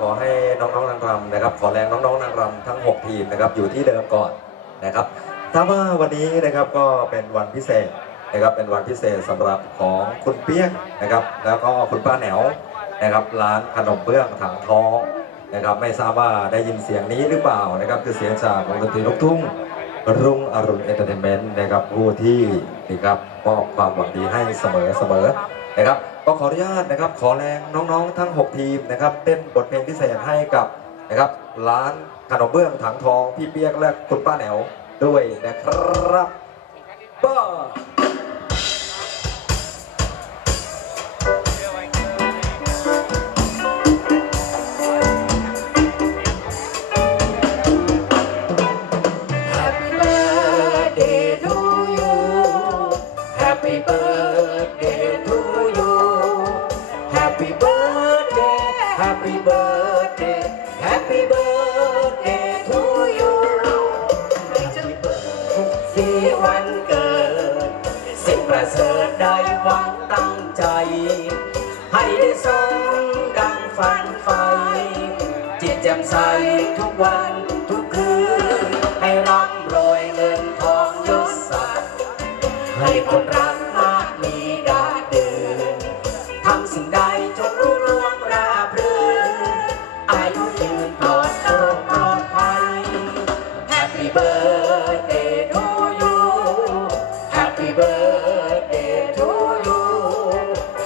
ขอให้น้องๆนางรำนะครับ ขอแรงน้องๆนางรำทั้ง 6 ทีมนะครับอยู่ที่เดิมก่อนนะครับถ้าว่าวันนี้นะครับก็เป็นวันพิเศษนะครับเป็นวันพิเศษสำหรับของคุณเปี้ยงนะครับ แล้วก็คุณป้าแหนวนะครับ ร้านขนมเบื้องถังทองนะครับ ไม่ทราบว่าได้ยินเสียงนี้หรือเปล่านะครับ คือเสียงจากวงดนตรีลูกทุ่งรุ่งอรุณเอนเตอร์เทนเมนต์นะครับผู้ที่นะครับมอบความหวังดีให้เสมอเสมอนะครับ ก็ขออนุญาตนะครับ ขอแรงน้องๆ ทั้ง 6 ทีมนะครับเต้นบทเพลงพิเศษให้กับนะครับร้านขนมเบื้องถังทองพี่เปียกและคุณป้าแหนวด้วยนะครับบ้า birthday to you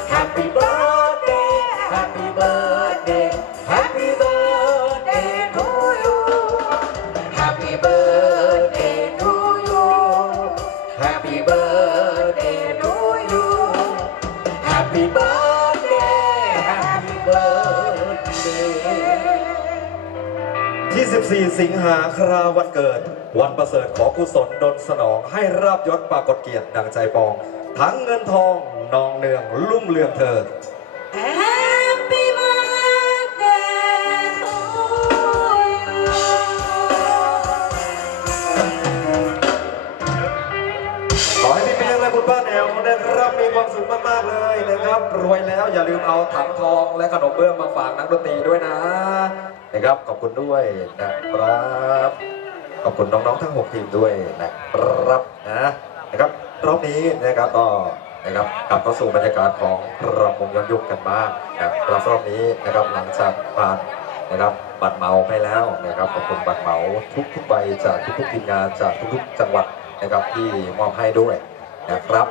Happy birthday Happy birthday Happy birthday to you Happy birthday to you Happy birthday to you Happy birthday Happy birthday ที่ 14 สิงหาคราวันเกิด วันประเสริฐขอกุศลดลสนองให้ราบยศปรากฏเกียรติดังใจปอง ทั้งเงินทองนองเนืองลุ่มเรืองเถิด Happy birthday to you ขอให้พี่เปียกและคุณป้าแนวนะครับมีความสุขมากๆเลยนะครับ รวยแล้วอย่าลืมเอาถังทองและขนมเบื้องมาฝากนักดนตรีด้วยนะ นะครับขอบคุณด้วยนะครับ ขอบคุณน้องๆทั้ง 6 ทีมด้วยนะครับนะนะครับรอบนี้นะครับก็นะครับกลับเข้าสู่บรรยากาศของรำวงย้อนยุคกันบ้างนะครับรอบนี้นะครับหลังจากผ่านนะครับบัตรเหมาไปแล้วนะครับขอบคุณบัตรเหมาทุกๆใบจากทุกๆทีมงานจากทุกๆ จังหวัดนะครับที่มอบให้ด้วยนะครับ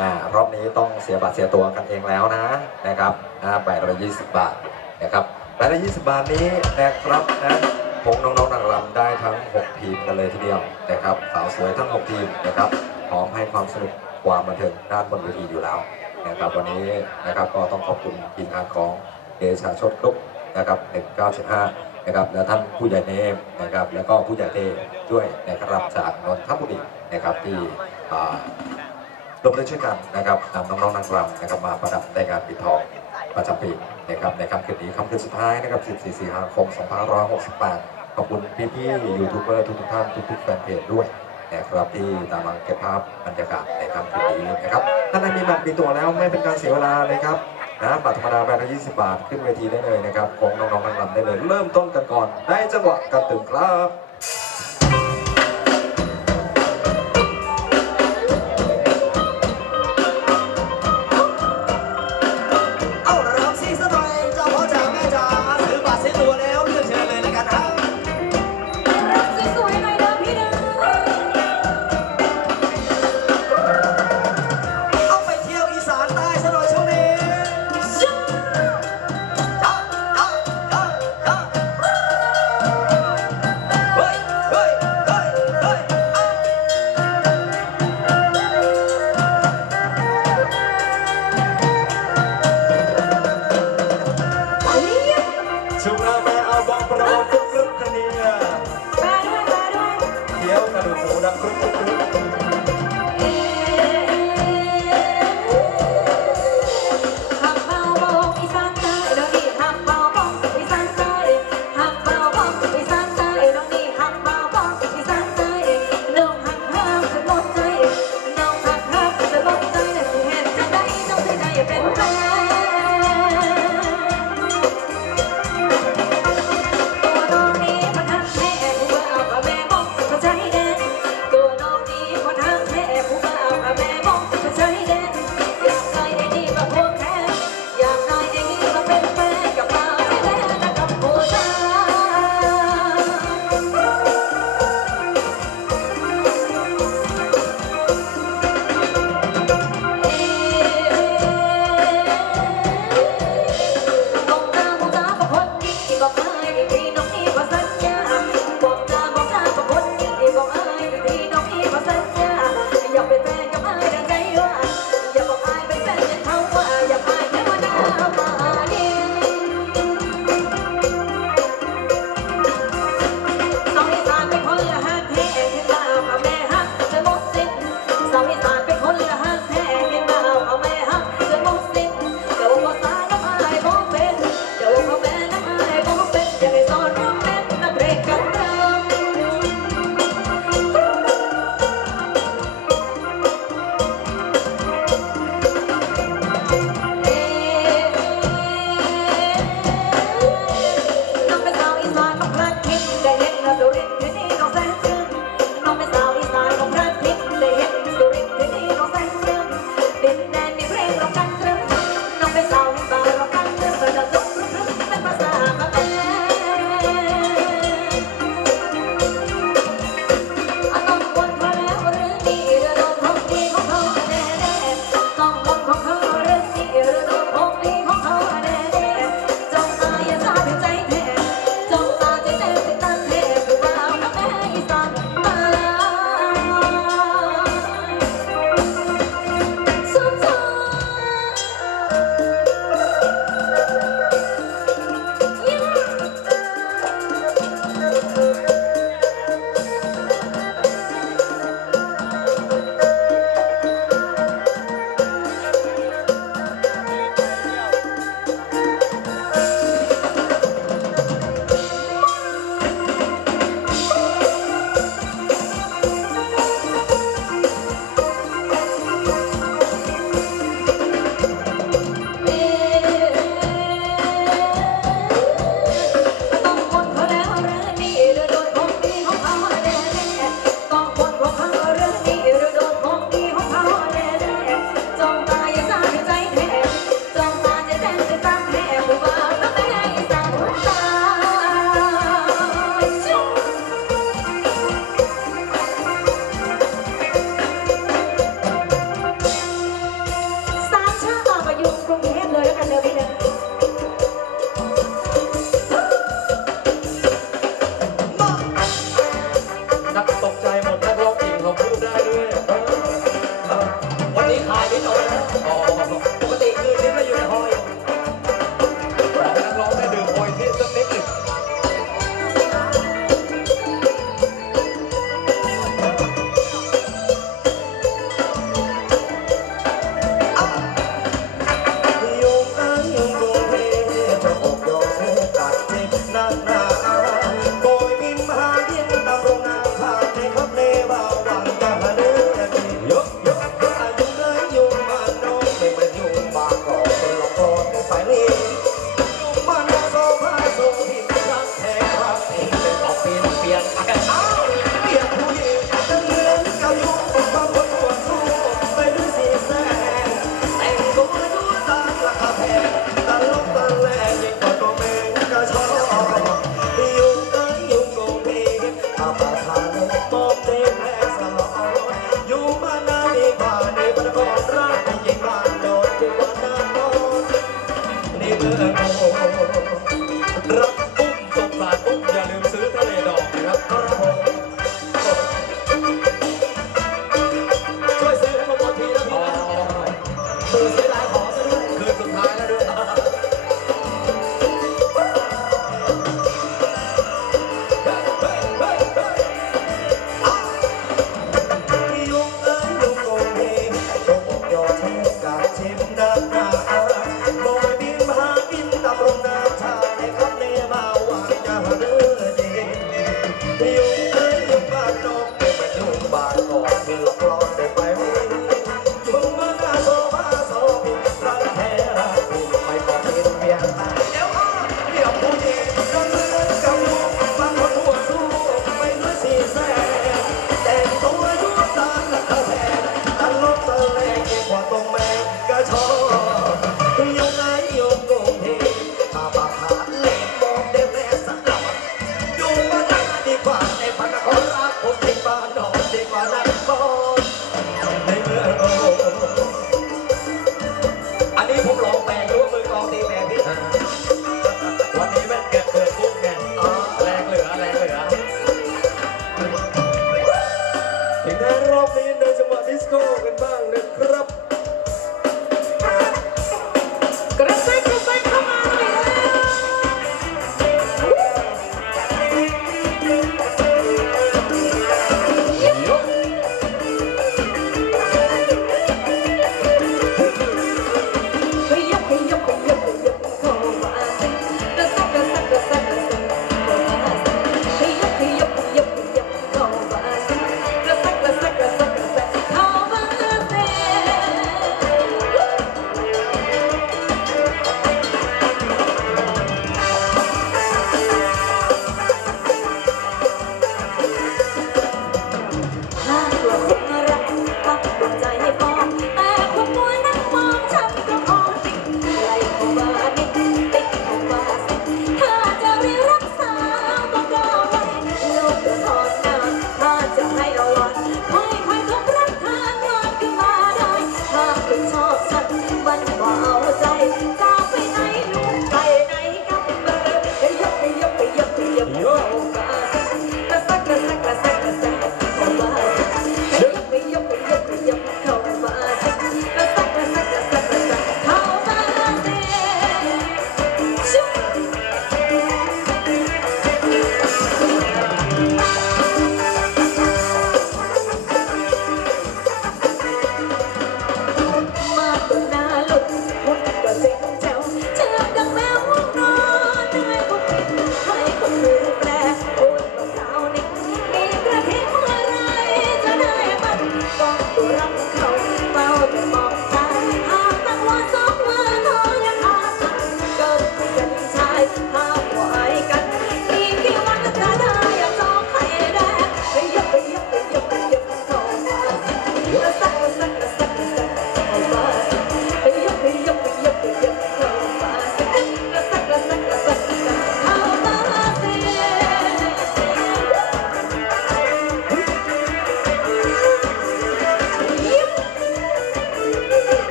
อ่ารอบนี้ต้องเสียบัตรเสียตัวกันเองแล้วนะนะครับอ่าแปร้อยยี่สิบบาทนะครับแปดร้อยยี่สิบบาทนี้นะครับนะ ผมน้องๆนางรำได้ทั้ง 6 ทีมกันเลยทีเดียวนะครับสาวสวยทั้ง 6 ทีมนะครับพร้อมให้ความสนุกความบันเทิงด้านบนเวทีอยู่แล้วนะครับวันนี้นะครับก็ต้องขอบคุณทีมงานของเดชาชดกรุ๊ปนะครับ195นะครับและท่านผู้ใหญ่เนมนะครับแล้วก็ผู้ใหญ่เตด้วยนะครับจากนนทบุรีนะครับที่ร่วมด้วยช่วยกันนะครับนำน้องๆนางรำนะครับมาประดับในงานปิดทอง ประจำปีนะครับในค่ำคืนนี้ค่ำคืนสุดท้ายนะครับ 14 สิงหาคม 2568 ขอบคุณพี่ๆยูทูบเบอร์ทุกๆท่านทุกๆแฟนเพจด้วยนะครับที่ตามมาเก็บภาพบรรยากาศในค่ำคืนนี้นะครับท่านใดมีบัตรมีตั๋วแล้วไม่เป็นการเสียเวลาเลยครับนะบัตรธรรมดาแบงค์ละ20 บาทขึ้นเวทีได้เลยนะครับของน้องๆนางรำได้เลย เริ่มต้นกันก่อนในจังหวะกันตึงครับ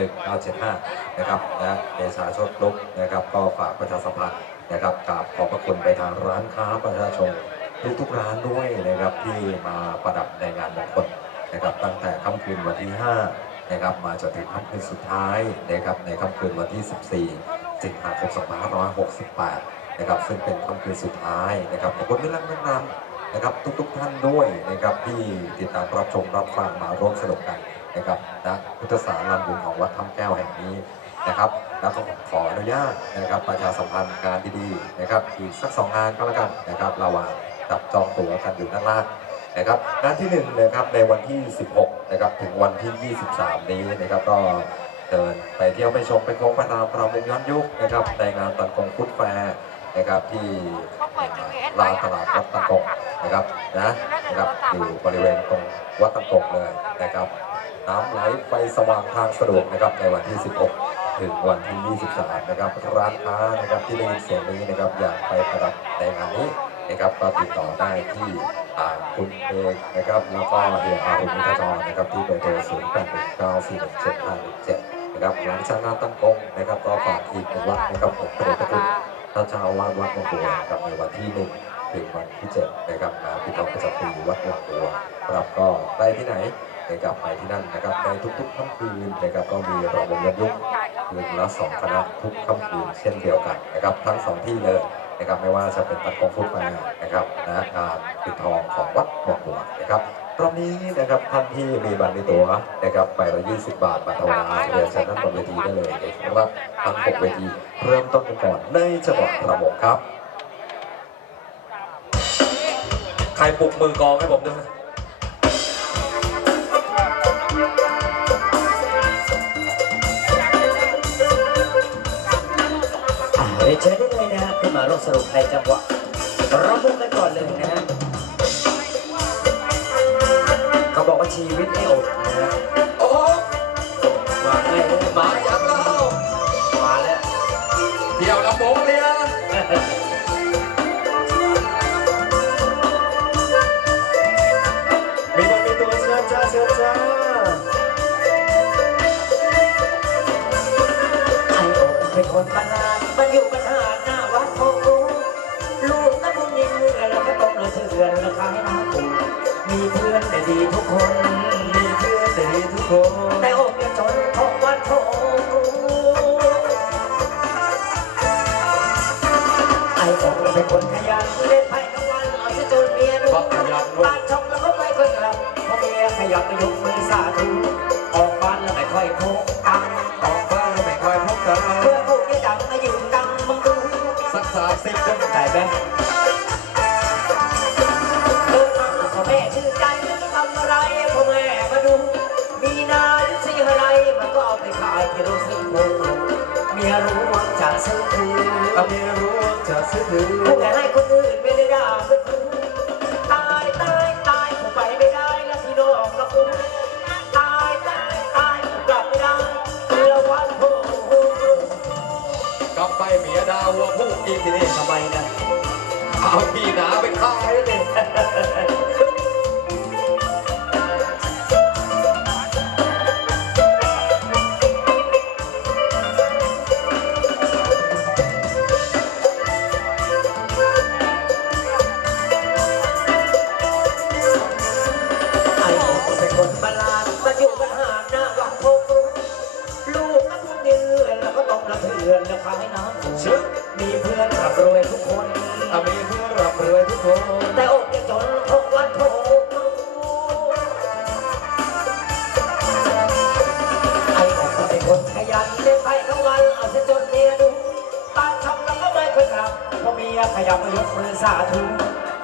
1975 นะครับนะเดชาชดลุกนะครับ ก็ฝากประชาสัมพันธ์นะครับกราบขอบพระคุณไปทางร้านค้าประชาชนทุกๆร้านด้วยนะครับที่มาประดับในงานมงคลนะครับ ตั้งแต่ค่ำคืนวันที่ 5 นะครับ มาจนถึงค่ำคืนสุดท้ายนะครับในค่ำคืนวันที่ 14 สิงหาคม 2568 นะครับ ซึ่งเป็นค่ำคืนสุดท้ายนะครับขอบคุณมิตรรักนักนำนะครับทุกๆท่านด้วยนะครับที่ติดตามรับชมรับฟังมาร่วมสนุกกัน นะครับนะพุทธศาสนาบุญของวัดถ้ำแก้วแห่งนี้นะครับแล้วก็ขออนุญาตนะครับประชาสัมพันธ์งานดีๆนะครับอีกสักสองงานก็แล้วกันนะครับระหว่างจับจองตั๋วกันอยู่ด้านล่างนะครับงานที่หนึ่งนะครับในวันที่ 16นะครับถึงวันที่ 23 นี้นะครับก็เดินไปเที่ยวไปชมไปคงไปตามประมงย้อนยุคนะครับในงานตันกงฟุตแฟร์นะครับที่ลานตลาดวัดตันกงนะครับนะนะครับอยู่บริเวณตรงวัดตันกงเลยนะครับ น้ำไหลไฟสว่างทางสะดวกนะครับในวันที่ 16 ถึงวันที่ 23 นะครับร้านค้านะครับที่ได้ยินเสียงนี้นะครับอยากไปประดับในงานนี้นะครับก็ติดต่อได้ที่คุณเอกนะครับแล้วก็เฮียอารุณมิทจรนะครับที่เบอร์โทร0 8 1 9 4 1 7 5 1 7นะครับหลังจากงานตั้งกงนะครับก็ฝากอีกหนึ่งวัดนะครับผมเดชพระคุณท่านเจ้าอาวาสวัดหลวงบัวนะครับในวันที่หนึ่งถึงวันที่เจ็ดนะครับมาพิธีประจำปีวัดหลวงบัวครับก็ได้ที่ไหน นะครับไปที่นั่นนะครับในทุกๆค่ำคืนนะครับก็มีรำวงย้อนยุคคืนละสองคณะทุกค่ำคืนเช่นเดียวกันนะครับทั้งสองที่เลยนะครับไม่ว่าจะเป็นตัดกองฟุตมานะครับนะงานปิดทองของวัดหลวงบัวนะครับรอบนี้นะครับท่านที่มีบัตรในตัวนะครับไปละ20บาทบัตรธรรมดาเรียนเชิญท่านบนเวทีได้เลยนะครับทั้งหกเวทีเริ่มต้นกันก่อนในจังหวัดระบบครับ ใครปลุกมือกองให้ผมด้วย เรียนเชิญได้เลยนะฮะขึ้นมาร่วมสรุปในจังหวะรับมุกกันก่อนเลยนะฮะเขาบอกว่าชีวิตไม่อดนะฮะโอ้โหมาไงมามายับแล้วมาแล้วเดี่ยวลำโพงเลยนะมีบัตรในตัวเชิญจ้าเชิญจ้าไอ้อกเป็นคนปร เลยเถื่อนแล้วขายน้ำปูมีเพื่อนแต่ดีทุกคน มีเพื่อนแต่ดีทุกคน แต่อกยังจนของวัดโคกูไอ้ผมเป็นคนขยันเล่นไพ่ทั้งวันเอาซะจนเมียดูขยันบ้านช่องแล้วก็ไม่ค่อยกลับเพราะเมียขยับไปยกมือสาธุออกบ้านแล้วไม่ค่อยพกตังค์ออกบ้านแล้วไม่ค่อยพบกันเพื่อนพวกยี่ดังมายืมตังค์มึงดูสักสามสิบกันได้ไหม เอาไปขายกิโลสิบโมงเมียรู้ว่าจะเสถ้าเมียรู้ว่าจะซื้อถือผู้ใดให้คนอื่นไม่ได้ด่าก็คือตายตายตายผมไปไม่ได้แล้วพี่น้องกับผมตายตายตายผมกลับไม่ได้ละวันโอ้โหกลับไปเมียดาววัวพุ่งอีกทีนี้ทำไมนะเอาพี่หนาไปขายเลย ชึบมีเพื่อนขับรวยทุกคนถ้ามีเพื่อนรับรวยทุกคน แต่อกยังจนทุกวันโถไอ้ผมก็เป็นคนขยันเล่นไปทั้งวันเอาเส้นจนเมียดูตานทำแล้วก็ไม่ค่อยกลับเพราะเมียขยับมายกมือสาธุ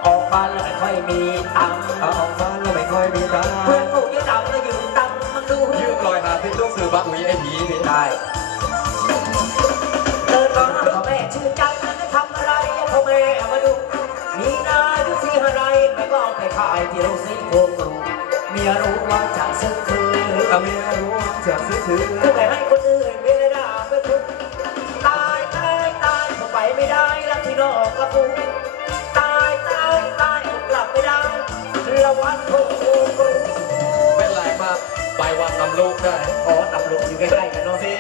ออกบ้านแล้วไม่ค่อยมีตังค์เอาออกมาแล้วไม่ค่อยมีตาเพื่อนฝูงยังดำก็ยืนตังค์มันดู ยืมลอยหาที่ลูกสื่อบัตรวีไอพีนี่ได้ ขายที่โรงสีโครงกรุงเมียรู้ว่าจะซื้อคืนถ้าเมียรู้ว่าจะซื้อถือคือไปให้คนอื่นเวลาไปทุกตายตายตายผมไปไม่ได้แล้วที่นอกกระปุกตายตายตายผมกลับไม่ได้ละวันโคงกรุงเป็นไรมากไปวันนำลูกได้อ๋อตำรวจอยู่ใกล้ๆกันเนาะสิ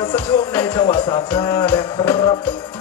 กันสักช่วงในจังหวัดสามชาตินะครับ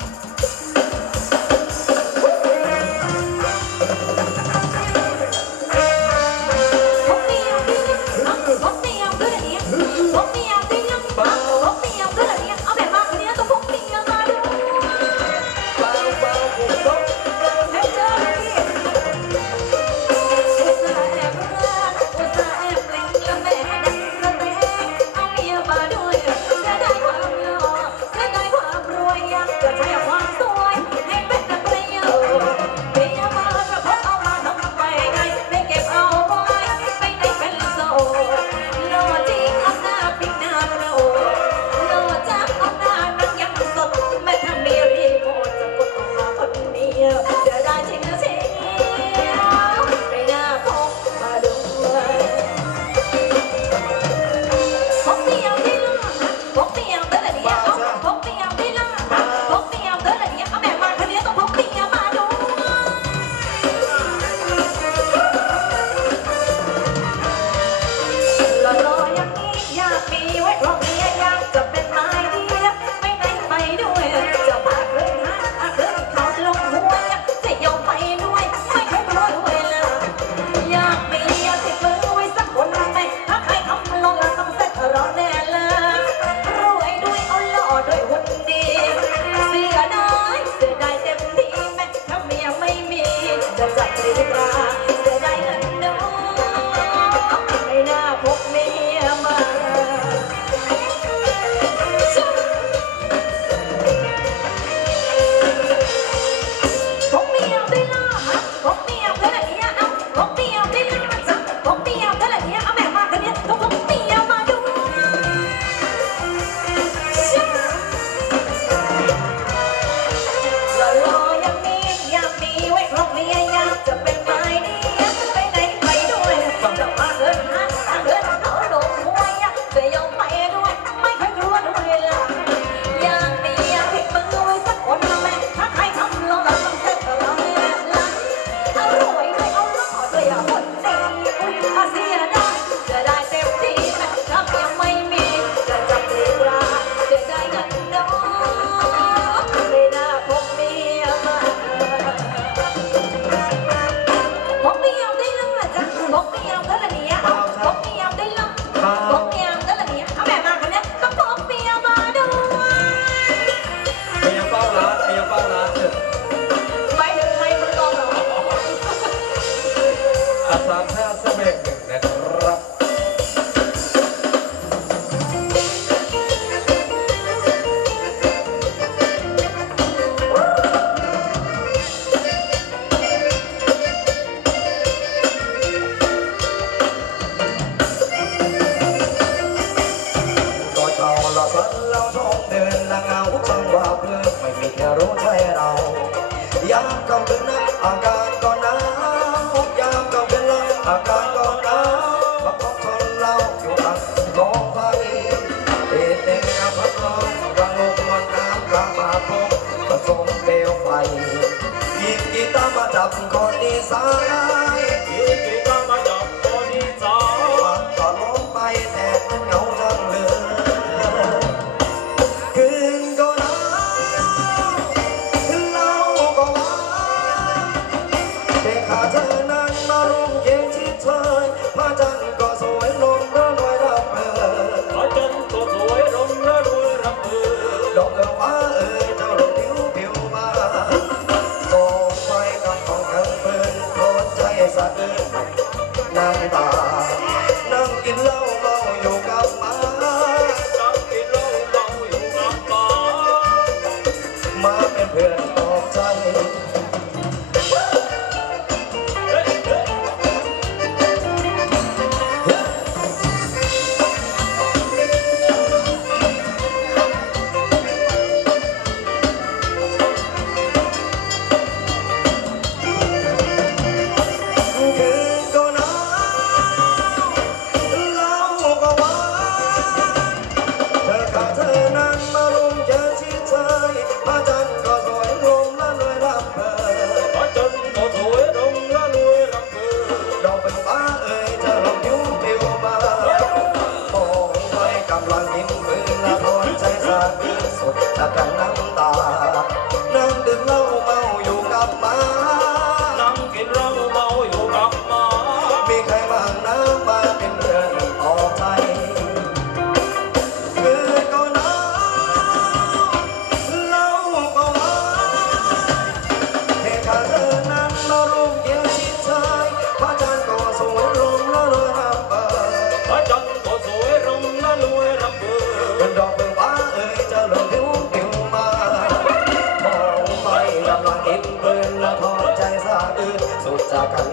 สุ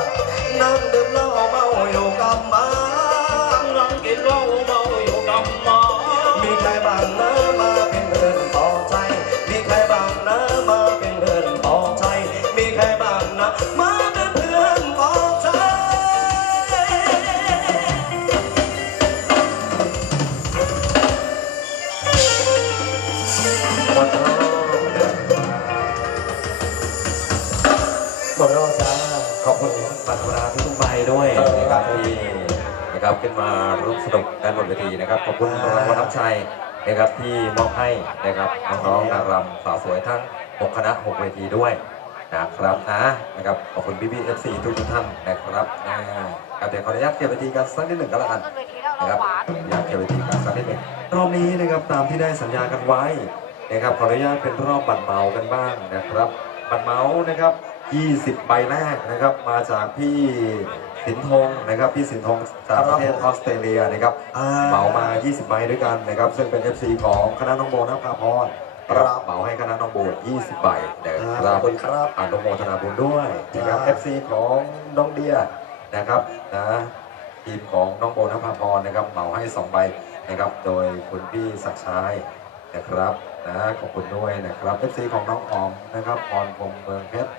ด ขึ้นมาร่วมสนุกกันบนเวทีนะครับ ขอบคุณรางวัลน้ำใจนะครับที่มอบให้นะครับน้องๆนางรำสาวสวยทั้ง 6 คณะ 6 เวทีด้วยนะครับนะนะครับขอบคุณพี่พี่เอฟซีทุกทุกๆท่านนะครับนะครับเดี๋ยวขออนุญาตเคลียร์เวทีกันสักนิดหนึ่งก็แล้วกันนะครับขออนุญาตเคลียร์เวทีกันสักนิดหนึ่งรอบนี้นะครับตามที่ได้สัญญากันไว้นะครับขออนุญาตเป็นรอบบัตรเมากันบ้างนะครับบัตรเมานะครับ 20 ใบแรกนะครับ มาจากพี่ สินธงนะครับพี่สินธงจากประเทศออสเตรเลียนะครับอ่าเหมามา 20ใบด้วยกันนะครับซึ่งเป็น FC ของคณะน้องโบนภาพรครับเหมาให้คณะน้องโบ20 ใบนะคขรัอบบคุณครับอนุโมทนาบุญด้วยนะครับครับ FC ของน้องเดียนะครับนะทีมของน้องโบนภาพรนะครับเหมาให้ 2 ใบนะครับ โดยคุณพี่ศักดิ์ชัยนะครับนะขอบคุณด้วยนะครับ FC ของน้องออมนะครับพรพรมเมืองเพชร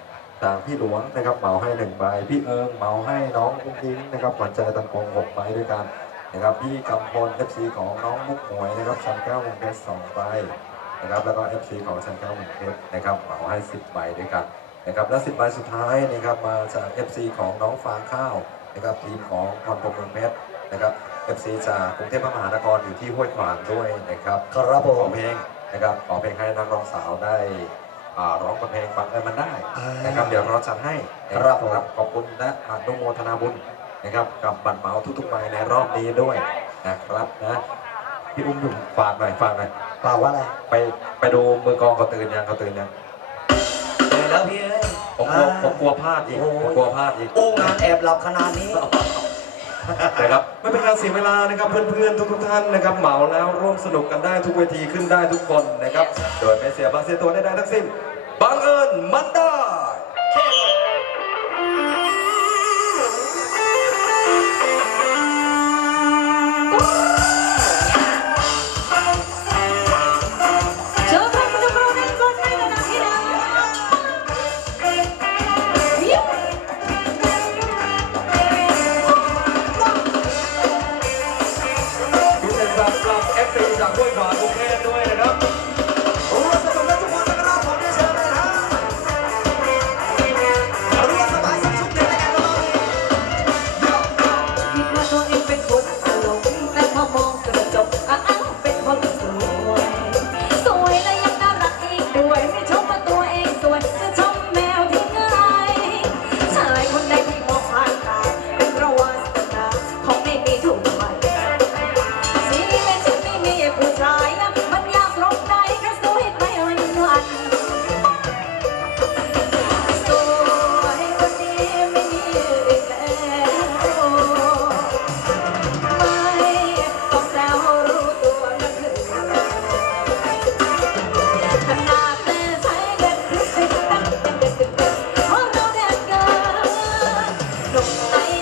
จากพี่หลวงนะครับเหมาให้หนึ่งใบพี่เอิงเหมาให้น้องอุ้งอิงนะครับขวัญใจตังกงหกใบด้วยกันนะครับพี่กำพล FC ของน้องมุกหมวยนะครับชันแก้ววงเพชรสองใบนะครับแล้วก็ FC ของชันแก้ววงเพชรนะครับเหมาให้สิบใบด้วยกันนะครับและสิบใบสุดท้ายนะครับมาจาก FC ของน้องฟางข้าวนะครับทีมของพรพรหมเมืองเพชรนะครับ FC จากกรุงเทพมหานครอยู่ที่ห้วยขวางด้วยนะครับครับผขอมเพลงนะครับขอเพลงให้นักร้องสาวได้ อ่าร้องบทเพลงฟังเออมันได้อ่านนะครับเดี๋ยวเราจัดให้นะครับขอบคุณและอนุโมทนาบุญนะครับกับบัตรเหมาทุกๆใบในรอบนี้ด้วยนะครับนะพี่อุ้มหนุ่มฝากหน่อยฝากหน่อยฝากว่าอะไรไปไปดูมือกลองเขาตื่นยังเขาตื่นยังเจอแล้วพี่เอ้ยผมกลัวอ่าผมกลัวพลาดอีกโอ้ยผมกลัวพลาดอีกโอ้งานแอบหลับขนาดนี้ นะครับไม่เป็นการเสียเวลานะครับเพื่อนๆทุกๆท่านนะครับเหมาแล้วร่วมสนุกกันได้ทุกเวทีขึ้นได้ทุกคนนะครับโดยไม่เสียบางเสียตัวใดๆทั้งสิ้นบังเอิญมันได้ já foi vago.